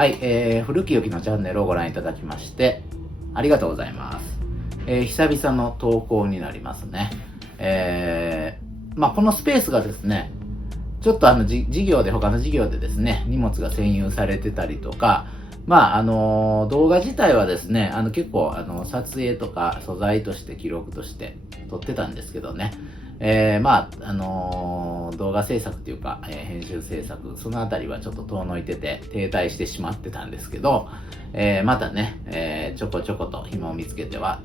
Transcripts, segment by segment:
はい、古き良きのチャンネルをご覧いただきましてありがとうございます。久々の投稿になりますね。このスペースがですね、ちょっと他の事業でですね、荷物が占有されてたりとか、動画自体はですね、結構撮影とか素材として記録として撮ってたんですけどね、動画制作っていうか、編集制作、そのあたりはちょっと遠のいてて停滞してしまってたんですけど、またね、ちょこちょこと暇を見つけては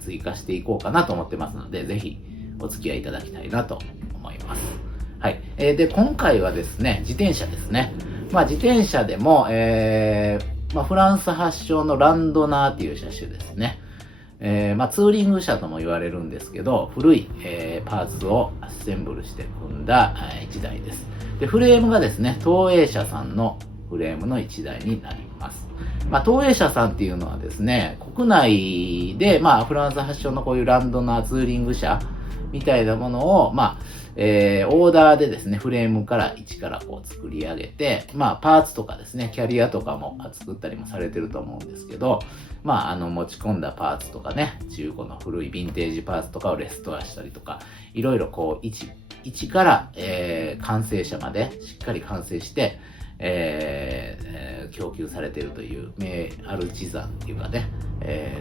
追加していこうかなと思ってますので、ぜひお付き合いいただきたいなと思います。はい。で、今回はですね、自転車ですね。自転車でも、フランス発祥のランドナーっていう車種ですね。ツーリング車とも言われるんですけど、古い、パーツをアッセンブルして組んだ1台です。で、フレームがですね、東映社さんのフレームの1台になります。東映社さんっていうのはですね、国内で、フランス発祥のこういうランドナーツーリング車みたいなものを、オーダーでですね、フレームから一からこう作り上げて、パーツとかですね、キャリアとかも作ったりもされてると思うんですけど、持ち込んだパーツとかね、中古の古いヴィンテージパーツとかをレストアしたりとか、いろいろこう、一から、完成車までしっかり完成して、供給されているという名アルチザンっていうかね、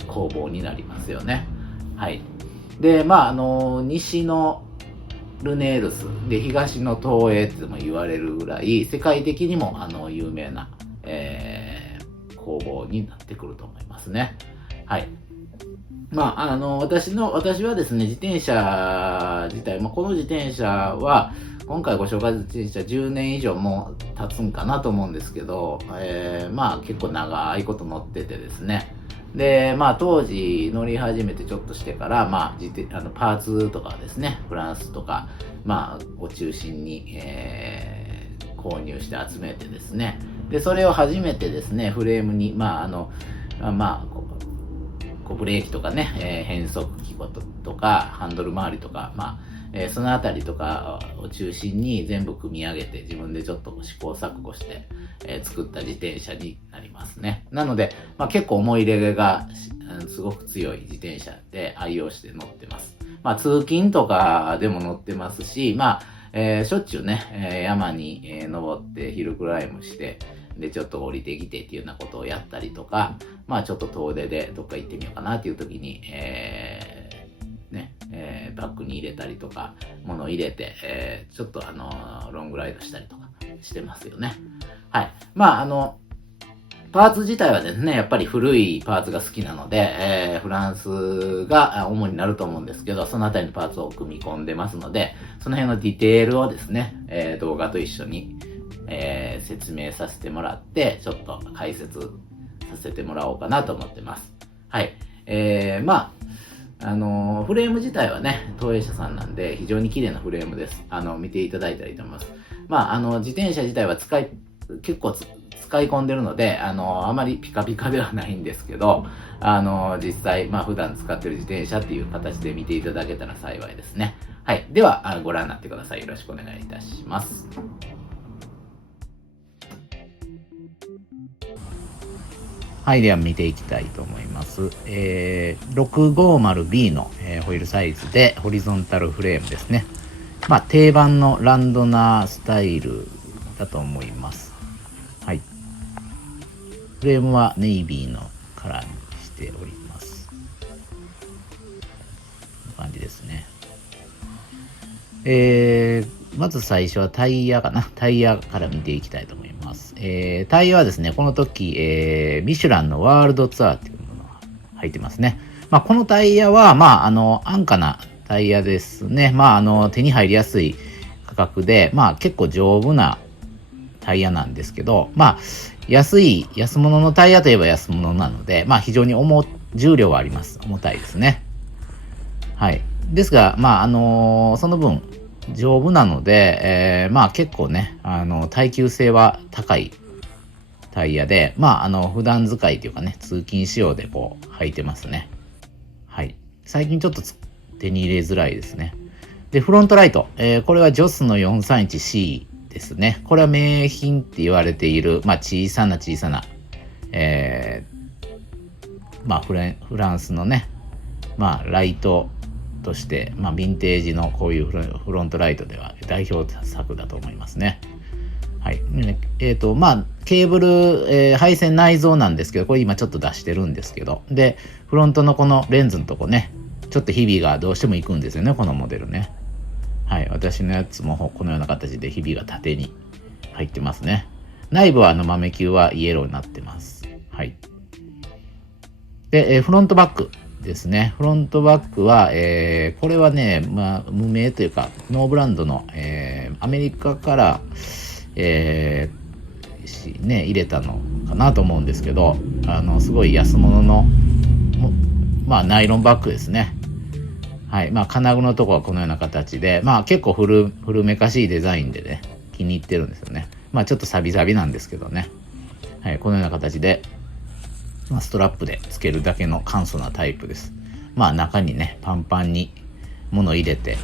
工房になりますよね。はい。で、西のルネールスで東の東映っても言われるぐらい世界的にも有名な、工房になってくると思いますね。はい。私はですね、自転車自体、この自転車は今回ご紹介する自転車10年以上も経つんかなと思うんですけど、結構長いこと乗っててですね。で、当時乗り始めてちょっとしてから、パーツとかですね、フランスとか、を中心に、購入して集めてですね。で、それを初めてですね、フレームに、ブレーキとかね、変速機とか、ハンドル周りとか、そのあたりとかを中心に全部組み上げて自分でちょっと試行錯誤して、作った自転車になりますね。なので、結構思い入れがすごく強い自転車で愛用して乗ってます。通勤とかでも乗ってますし、しょっちゅうね、山に、登ってヒルクライムして、で、ちょっと降りてきてっていうようなことをやったりとか、ちょっと遠出でどっか行ってみようかなっていう時に、バッグに入れたりとか、物を入れて、ちょっとロングライドしたりとかしてますよね。はい。パーツ自体はですね、やっぱり古いパーツが好きなので、フランスが主になると思うんですけど、そのあたりのパーツを組み込んでますので、その辺のディテールをですね、動画と一緒に、説明させてもらって、ちょっと解説させてもらおうかなと思ってます。はい。フレーム自体はね、東映社さんなんで、非常に綺麗なフレームです。見ていただいたらいいと思います。自転車自体は結構使い込んでるので、あまりピカピカではないんですけど、実際、普段使ってる自転車っていう形で見ていただけたら幸いですね。はい。では、ご覧になってください。よろしくお願いいたします。はい、では見ていきたいと思います。650B の、ホイールサイズでホリゾンタルフレームですね。定番のランドナースタイルだと思います。はい。フレームはネイビーのカラーにしております。こんな感じですね。まず最初はタイヤかな。タイヤから見ていきたいと思います。タイヤはですね、この時、ミシュランのワールドツアーっていうものが入ってますね。このタイヤは、安価なタイヤですね。手に入りやすい価格で、結構丈夫なタイヤなんですけど、安物のタイヤといえば安物なので、非常に重量はあります。重たいですね。はい。ですが、その分、丈夫なので、結構ね、耐久性は高いタイヤで、普段使いというかね、通勤仕様でこう、履いてますね。はい。最近ちょっと手に入れづらいですね。で、フロントライト。これはジョスの 431C ですね。これは名品って言われている、小さな、フランスのね、ライトとして、ヴィンテージのこういうフロントライトでは代表作だと思いますね。はい。ケーブル、配線内蔵なんですけど、これ今ちょっと出してるんですけど、で、フロントのこのレンズのとこね、ちょっとひびがどうしてもいくんですよね、このモデルね。はい。私のやつもこのような形でひびが縦に入ってますね。内部は豆球はイエローになってます。はい。で、フロントバックですね。フロントバックは、これはね、無名というか、ノーブランドの、アメリカから、入れたのかなと思うんですけど、すごい安物の、ナイロンバッグですね。はい。金具のところはこのような形で、結構古めかしいデザインでね、気に入ってるんですよね。ちょっとサビサビなんですけどね。はい。このような形で、ストラップでつけるだけの簡素なタイプです。中にね、パンパンに物入れて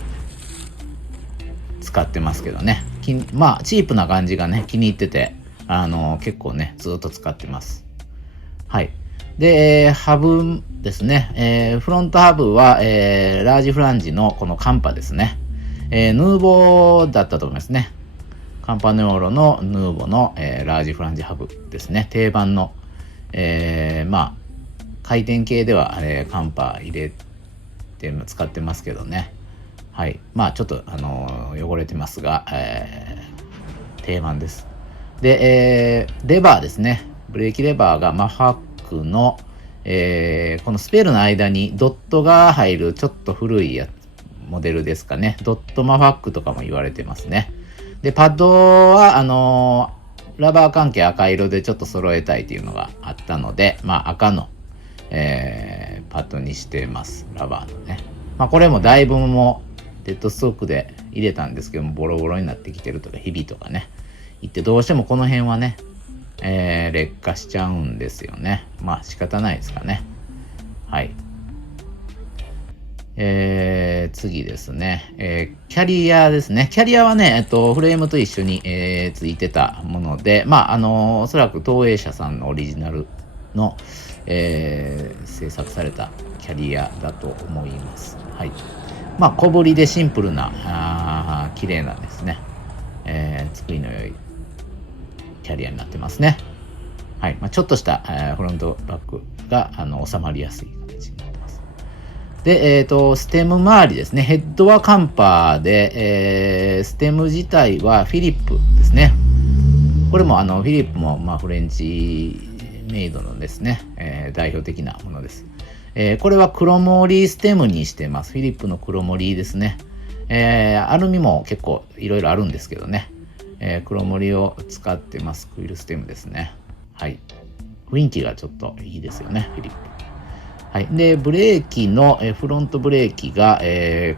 使ってますけどね。チープな感じがね、気に入ってて、結構ね、ずっと使ってます。はい。で、ハブですね。フロントハブは、ラージフランジのこのカンパですね。ヌーボーだったと思いますね。カンパネオロのヌーボの、ラージフランジハブですね。定番の、回転系ではカンパ入れて使ってますけどね。はい。ちょっと汚れてますが、定番です。で、レバーですね。ブレーキレバーがマファックの、このスペルの間にドットが入るちょっと古いモデルですかね。ドットマファックとかも言われてますね。で、パッドはラバー関係赤色でちょっと揃えたいというのがあったので、赤の、パッドにしてます。ラバーのね。これもだいぶもうデッドストックで入れたんですけども、ボロボロになってきてるとか、ひびとかね。言ってどうしてもこの辺はね、劣化しちゃうんですよね。仕方ないですかね。はい。次ですね、キャリアですね。キャリアはね、フレームと一緒に、ついてたもので、おそらく東映社さんのオリジナルの、制作されたキャリアだと思います。はい。小ぶりでシンプルな、綺麗なですね、作りの良いキャリアになってますね。はい。ちょっとした、フロントバックが収まりやすい形になってます。で、ステム周りですね。ヘッドはカンパーで、ステム自体はフィリップですね。これもフィリップも、フレンチメイドのですね、代表的なものです。これは黒モリステムにしてます。フィリップの黒モリですね。アルミも結構いろいろあるんですけどね。黒モリを使ってます。クイルステムですね。はい。雰囲気がちょっといいですよね、フィリップ。はい。で、ブレーキの、フロントブレーキが、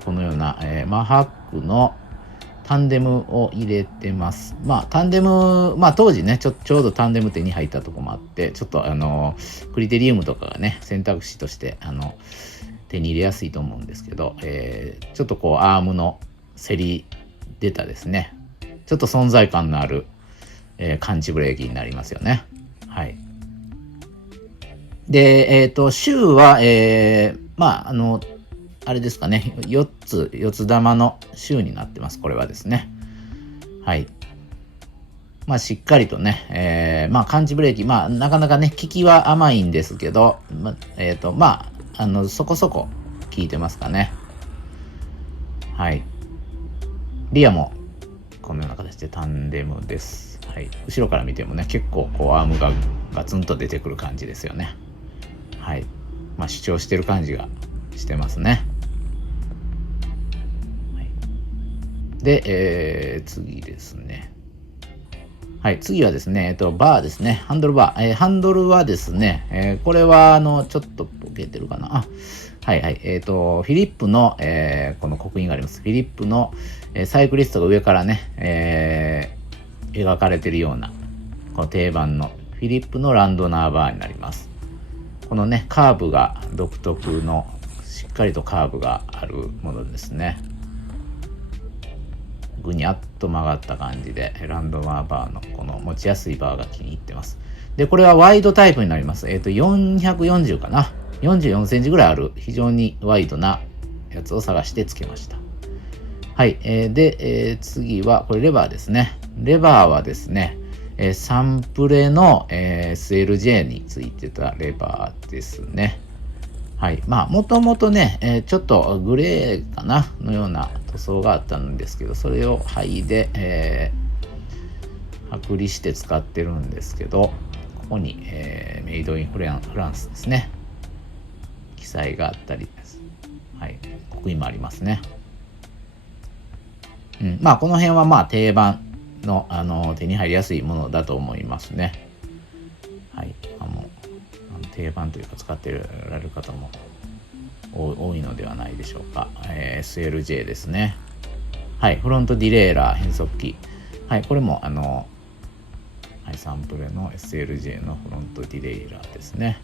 このような、マハックのタンデムを入れてます。タンデム、当時ね、ちょうどタンデム手に入ったとこもあって、ちょっとクリテリウムとかがね、選択肢として、手に入れやすいと思うんですけど、ちょっとこう、アームの競り出たですね、ちょっと存在感のある、感知ブレーキになりますよね。はい。で、シューは、あれですかね、4つ玉のシューになってます。これはですね。はい。しっかりとね、感知ブレーキ、なかなかね、効きは甘いんですけど、そこそこ効いてますかね。はい。リアも、このような形でタンデムです。はい。後ろから見てもね、結構こうアームがガツンと出てくる感じですよね。はい。主張してる感じがしてますね。はい、で、次ですね。はい。次はですね、バーですね。ハンドルバー。ハンドルはですね、これは、ちょっとボケてるかな。はいはい。フィリップの、この刻印があります。フィリップの、サイクリストが上からね、描かれてるような、この定番のフィリップのランドナーバーになります。このね、カーブが独特の、しっかりとカーブがあるものですね。ぐにゃっと曲がった感じで、ランドマーバーのこの持ちやすいバーが気に入ってます。で、これはワイドタイプになります。440かな。44センチぐらいある非常にワイドなやつを探してつけました。はい。で、次は、これレバーですね。レバーはですね、サンプレの、SLJ についてたレバーですね。はい。まあ、もともとね、ちょっとグレーかなのような塗装があったんですけど、それを灰で、剥離して使ってるんですけど、ここに、メイドインフランスですね。記載があったりです。はい。刻印もありますね。まあ、この辺はまあ、定番の、手に入りやすいものだと思いますね。はい。定番というか使ってられる方も多いのではないでしょうか。SLJ ですね。はい。フロントディレイラー変速機。はい。これもはい、サンプレの SLJ のフロントディレイラーですね。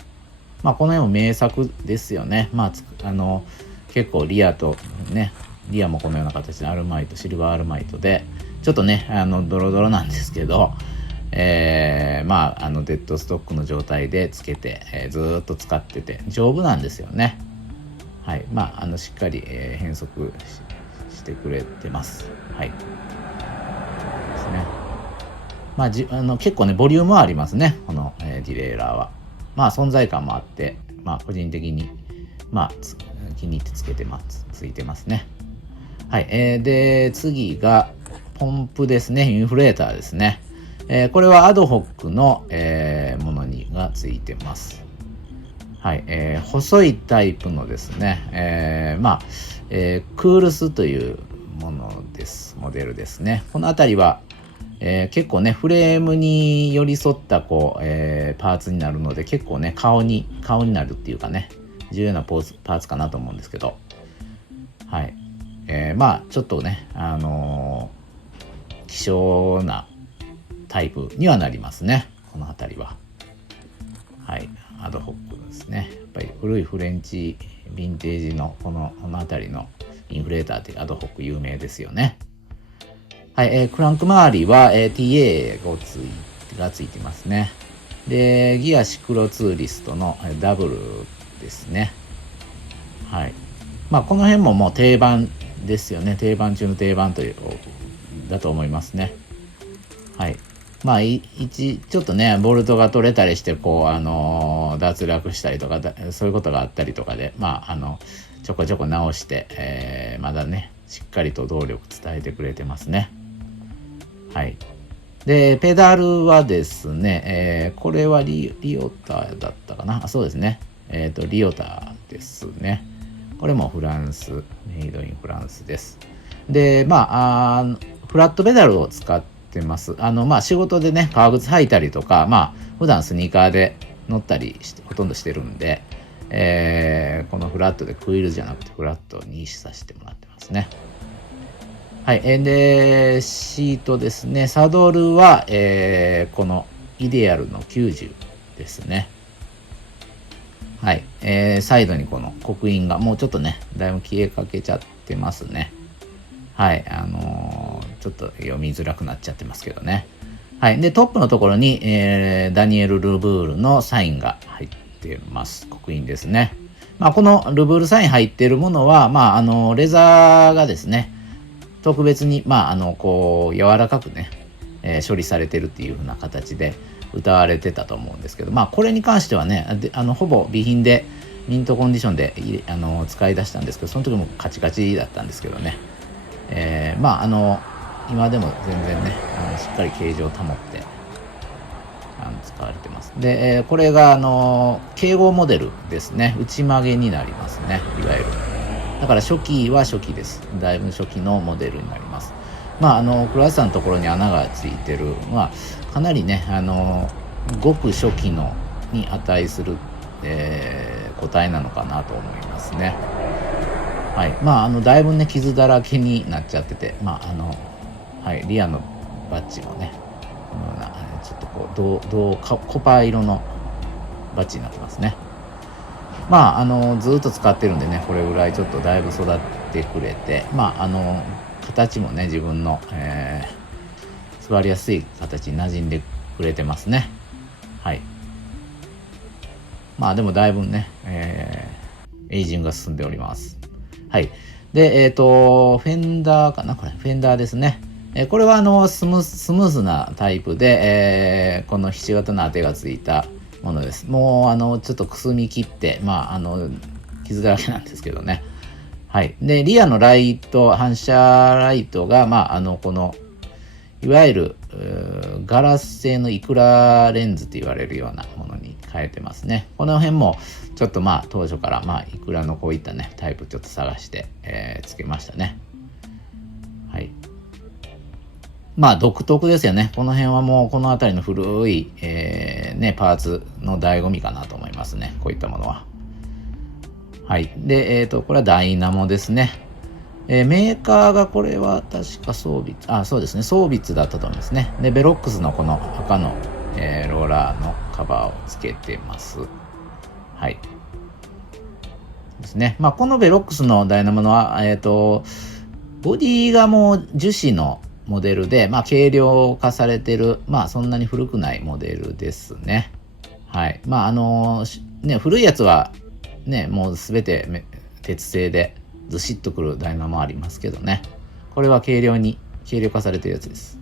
まあ、この辺も名作ですよね。まあ、結構リアとね、リアもこのような形でアルマイト、シルバーアルマイトで、ちょっとね、ドロドロなんですけど、まあ、デッドストックの状態でつけて、ずーっと使ってて、丈夫なんですよね。はい。まあ、しっかり、変速してくれてます。はい。ですね。まあ、結構ね、ボリュームはありますね。この、ディレイラーは。まあ、存在感もあって、まあ、個人的に、まあ、気に入ってついてますね。はい。で、次が、ポンプですね。インフレーターですね。これはアドホックの、ものがついてます。はい。細いタイプのですね、まあ、クールスというものです。モデルですね。このあたりは、結構ね、フレームに寄り添ったこう、パーツになるので、結構ね、顔になるっていうかね、重要なパーツかなと思うんですけど、はい。まあ、ちょっとね、希少なタイプにはなりますね。この辺りは。はい。アドホックですね。やっぱり古いフレンチヴィンテージのこの辺りのインフレーターってアドホック有名ですよね。はい。クランク周りは、TA がついてますね。で、ギアシクロツーリストのダブルですね。はい。まあ、この辺ももう定番ですよね。定番中の定番だと思いますね。はい。まあ、ちょっとね、ボルトが取れたりして、こう、脱落したりとか、そういうことがあったりとかで、まあ、ちょこちょこ直して、まだね、しっかりと動力伝えてくれてますね。はい。で、ペダルはですね、これはリオターだったかな。そうですね。リオターですね。これもフランス、メイドインフランスです。で、まあ、フラットペダルを使ってます。まあ、仕事でね、革靴履いたりとか、まあ、普段スニーカーで乗ったりほとんどしてるんで、このフラットでクイルじゃなくてフラットにさせてもらってますね。はい。で、シートですね。サドルは、このイデアルの90ですね。はい。サイドにこの刻印がもうちょっとね、だいぶ消えかけちゃってますね。はい。ちょっと読みづらくなっちゃってますけどね。はい。で、トップのところに、ダニエル・ルブールのサインが入ってます。刻印ですね。まあ、このルブールサイン入っているものは、まあ、レザーがですね、特別に、まあ、こう、柔らかくね、処理されてるっていう風な形で歌われてたと思うんですけど、まあ、これに関してはね、ほぼ備品で、ミントコンディションで使い出したんですけど、その時もカチカチだったんですけどね。まあ、今でも全然ね、しっかり形状を保って、使われてます。で、これが、敬語モデルですね。内曲げになりますね。いわゆる。だから初期は初期です。だいぶ初期のモデルになります。まあ、クロワッサンのところに穴がついてる、まあ、かなりね、ごく初期のに値する、個体なのかなと思いますね。はい。まあ、だいぶね、傷だらけになっちゃってて、まあ、はい、リアのバッジもね、このような、ちょっとこう、コパー色のバッジになってますね。まあ、ずっと使ってるんでね、これぐらいちょっとだいぶ育ってくれて、まあ、形もね、自分の、座りやすい形に馴染んでくれてますね。はい。まあでもだいぶね、エイジングが進んでおります。はい。で、フェンダーかなこれ。フェンダーですね。これはスムーズなタイプで、このひし形の当てがついたものです。もうちょっとくすみ切って、傷だらけなんですけどね。はい。で、リアのライト、反射ライトが、この、いわゆる、ガラス製のイクラレンズって言われるようなものに変えてますね。この辺も、ちょっと当初から、イクラのこういったね、タイプちょっと探して、つけましたね。はい。独特ですよね。この辺はもう、この辺りの古い、パーツの醍醐味かなと思いますね。こういったものは。はい。で、これはダイナモですね。メーカーがこれは確かそうですね。ソービッツだったと思いますね。で、ベロックスのこの赤の、ローラーのカバーをつけてます。はい。ですね。このベロックスのダイナモのは、ボディがもう樹脂のモデルで、軽量化されてる、そんなに古くないモデルですね。はい。古いやつは、ね、もうすべて鉄製でずしっとくるダイナモありますけどね。これは軽量化されてるやつです。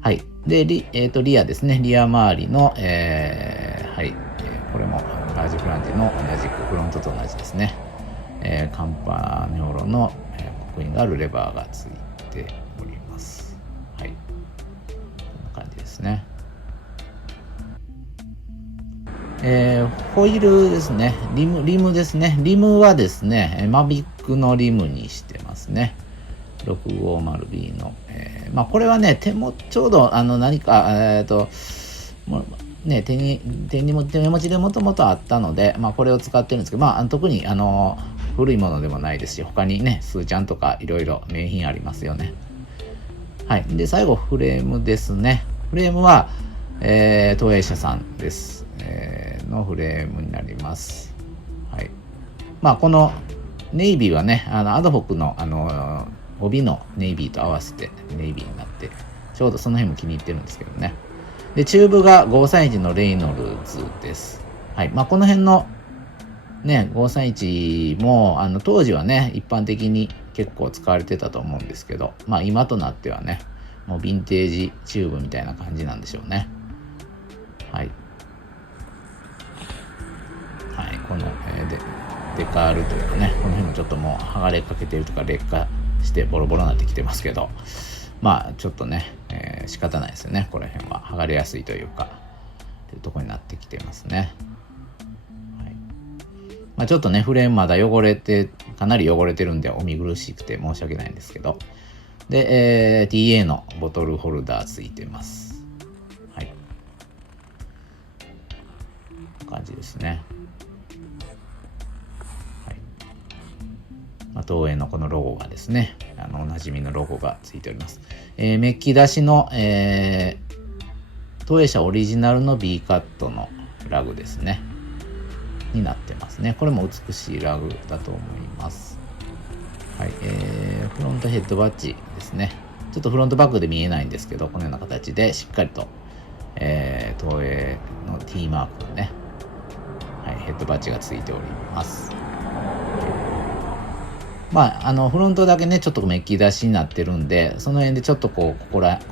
はい。で、リアですね。リア周りの、はい。これもラージフランジの同じくフロントと同じですね。カンパネオロの、刻印があるレバーがついております。はい。こんな感じですね。ホイールですね。リムですね。リムはですね、マビックのリムにしてますね。650B の。これはね、ちょうど何か、ね、手持ちでもともとあったので、これを使ってるんですけど、特に古いものでもないですし、他にね、スーちゃんとかいろいろ名品ありますよね。はい。で、最後、フレームですね。フレームは、東映社さんです。のフレームになります。はい。このネイビーはね、アドホックの帯のネイビーと合わせてネイビーになって、ちょうどその辺も気に入ってるんですけどね。で、チューブが531のレイノルズです。はい。この辺のね、531も、当時はね、一般的に結構使われてたと思うんですけど、今となってはね、もうヴィンテージチューブみたいな感じなんでしょうね。はい。はい、この、デカールというかね、この辺もちょっともう剥がれかけてるとか劣化してボロボロになってきてますけど、ちょっとね、仕方ないですよね。この辺は剥がれやすいというか、というところになってきてますね。はい。ちょっとね、フレームまだかなり汚れてるんでお見苦しくて申し訳ないんですけど、で、TA のボトルホルダーついてます。はい。こんな感じですね。東映のこのロゴがですね、おなじみのロゴがついております。メッキ出しの、東映社オリジナルの B カットのラグですね。になってますね。これも美しいラグだと思います。はい。フロントヘッドバッジですね。ちょっとフロントバックで見えないんですけど、このような形でしっかりと、東映の T マークのね、はい、ヘッドバッジがついております。フロントだけね、ちょっとメッキ出しになってるんで、その辺でちょっとこ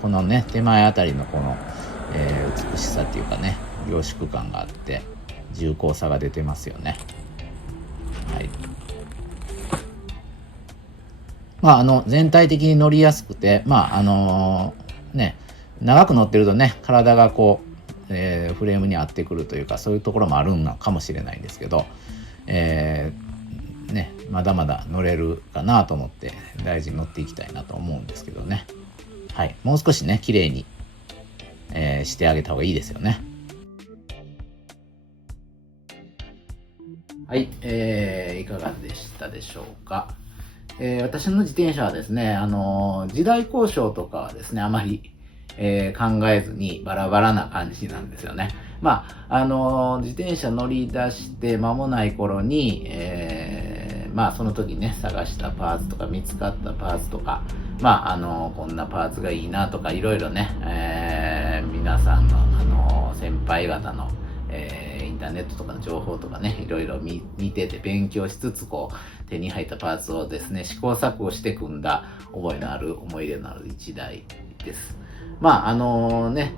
のね、手前あたりのこの、美しさっていうかね、凝縮感があって、重厚さが出てますよね。はい。全体的に乗りやすくて、ね、長く乗ってるとね、体がフレームに合ってくるというか、そういうところもあるのかもしれないんですけど、ね、まだまだ乗れるかなと思って大事に乗っていきたいなと思うんですけどね。はい。もう少しね、綺麗に、してあげた方がいいですよね。はい。いかがでしたでしょうか。私の自転車はですね、時代交渉とかはですね、あまり、考えずにバラバラな感じなんですよね。自転車乗り出して間もない頃に、まあその時ね、探したパーツとか見つかったパーツとか、まあこんなパーツがいいなとか、いろいろね、皆さんの先輩方の、インターネットとかの情報とかね、いろいろ見てて勉強しつつ、手に入ったパーツをですね、試行錯誤して組んだ思い入れのある一台です。まあね、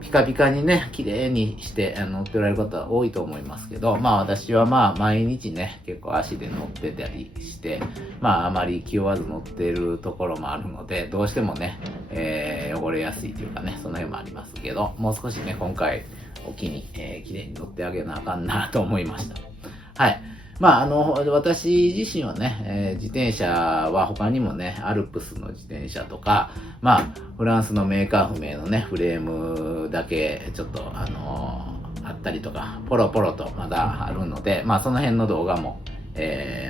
ピカピカにね、綺麗にして乗っておられる方は多いと思いますけど、まあ私はまあ毎日ね、結構足で乗ってたりして、まああまり気負わず乗ってるところもあるので、どうしてもね、汚れやすいというかね、その辺もありますけど、もう少しね、今回お気に、綺麗に乗ってあげなあかんなと思いました。はい。まあ私自身はね、自転車は他にもね、アルプスの自転車とか、まあ、フランスのメーカー不明のね、フレームだけちょっとあったりとか、ポロポロとまだあるので、まあその辺の動画も、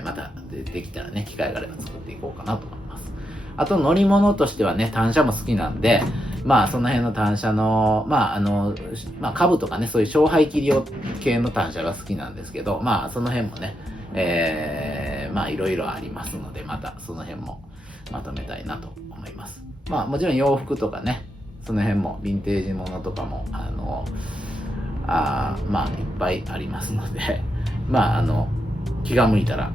またできたらね、機会があれば作っていこうかなと思います。あと乗り物としてはね、単車も好きなんで、まあその辺の単車の、まあ株とかね、そういう勝敗器量系の単車が好きなんですけど、まあその辺もね、まあいろいろありますので、またその辺もまとめたいなと思います。まあもちろん洋服とかね、その辺もヴィンテージものとかも、まあいっぱいありますので、まあ気が向いたら、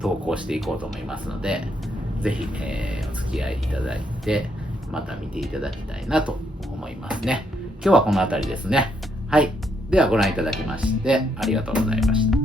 投稿していこうと思いますので、ぜひ、お付き合いいただいて、また見ていただきたいなと思いますね。今日はこの辺りですね。はい。ではご覧いただきましてありがとうございました。